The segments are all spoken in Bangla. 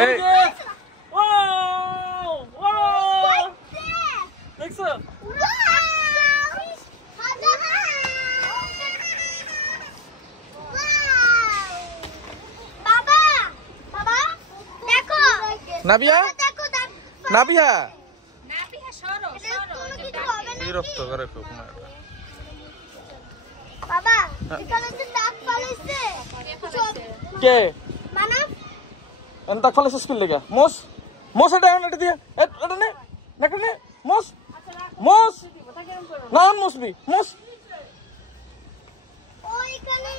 এই ও ও দেখছো বাবা বাবা দেখো নাবিয়া দেখো নাবিয়া সরো বিরক্ত করে খুব না বাবা এখানে যে দাগ ফালাইছে কে মানব এন্ড দাগ ফালাইছে স্কুল লাগা মোস এটা দিয়ে এটা নে নাকি নে মোস না মোসবি মোস ওইখানে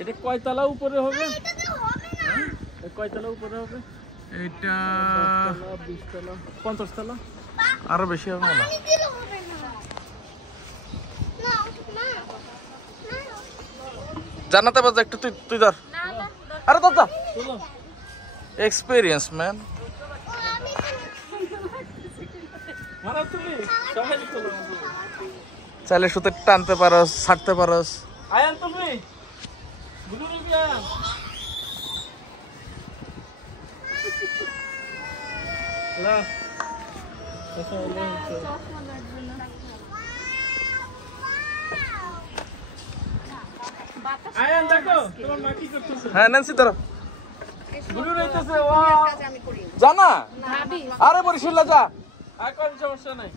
এটা কয়তলা উপরে হবে এটা তো হবে না কয়তলা উপরে হবে এটা 20 তলা 50 তলা আরো বেশি হবে না পানি দিলে হবে না না না জানাতে বাজ একটু তুই ধর আরে দাদা চলো এক্সপেরিয়েন্স ম্যান মানে তুমি সবাই চলো চাইলে সুতে টানতে পারোস ছাড়তে পারোস আয়ান তুমি বুঝু রে আয়ান না আয়ান দেখো তোমার মা কি করতেছে হ্যাঁ ন্যান্সি ধরো বুঝু রইতেছে ওয়াও জানা আরে বরিশাল যা আর কোন সমস্যা নাই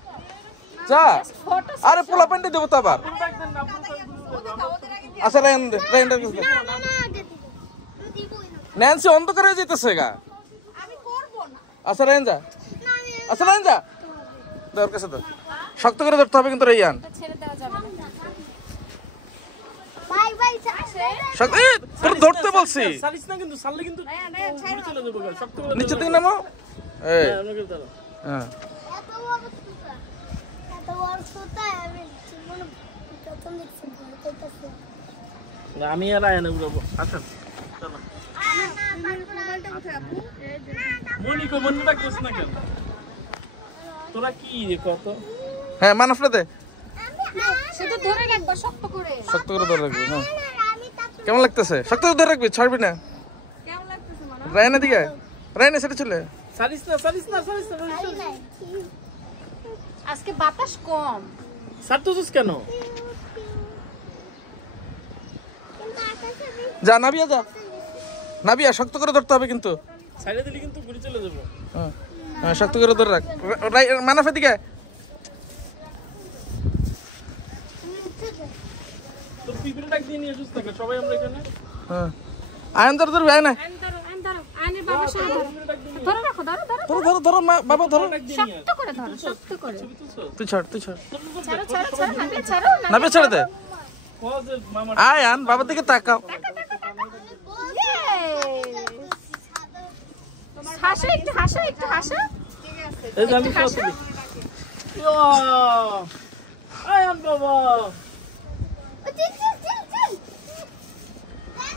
যা আরে পোলা প্যান্টে দেবো তো আবার দেখেন না আচ্ছা রেন না দিবই না ন্যান্সি অন্ধকারে যেতেছে গা আমি করব না আচ্ছা রেন যা না আমি আচ্ছা রেন যা ধর কাছে ধর শক্ত করে ধরতে হবে কিন্তু রেয়ান ছেড়ে দেওয়া যাবে না ভাই ভাই আসে শক্ত তোর ধরতে বলছি সারিস না কিন্তু সারলে কিন্তু ঘুরে চলে যাবো গা শক্ত করে নিচে থেকে নামো এই হ্যাঁ ওনাকে ধরো হ্যাঁ এত বড় সুতা আমি জীবনে প্রথম দেখছি ভয় করতেছে না আমি আর আয়ানে উড়াবো আচ্ছা চলো মনিকো মনিটা কইছ না কেন তোরা কি রে কত হ্যাঁ মানফলে দে সেটা ধরে রাখবা শক্ত করে শক্ত করে ধরে রাখবি হ্যাঁ আমি তাতে কেমন লাগতেছে শক্ত করে ধরে রাখবি ছাড়বি না কেমন লাগতেছে মানে রায়না দিকে রায়না সেটা চলে সারিস না আজকে বাতাস কম সারতেছিস কেন যা নাবিয়া যা নাবিয়া শক্ত করে ধরতে হবে কিন্তু সাইডে দিলে কিন্তু ঘুরে চলে যাবো হ্যাঁ হ্যাঁ শক্ত করে ধরে রাখ মানফের দিকে তো পিপিল ডাক দিয়ে নিয়ে আসিস না সবাই আমরা এখানে হ্যাঁ আয়ন ধর ধরবি আয় না আইনে বাবা সাথে ধরে রাখো ধরো ধরো বাবা ধরো শক্ত করে ধরো শক্ত করে তুই ছাড় ছাড়ো নাবিয়া ছেড়ে দে মামা আয়ান বাবার দিকে তাকাও হাসো একটু হাসো এই যে আমি কত আয়ান বাবা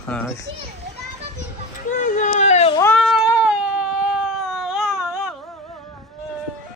হ্যাঁ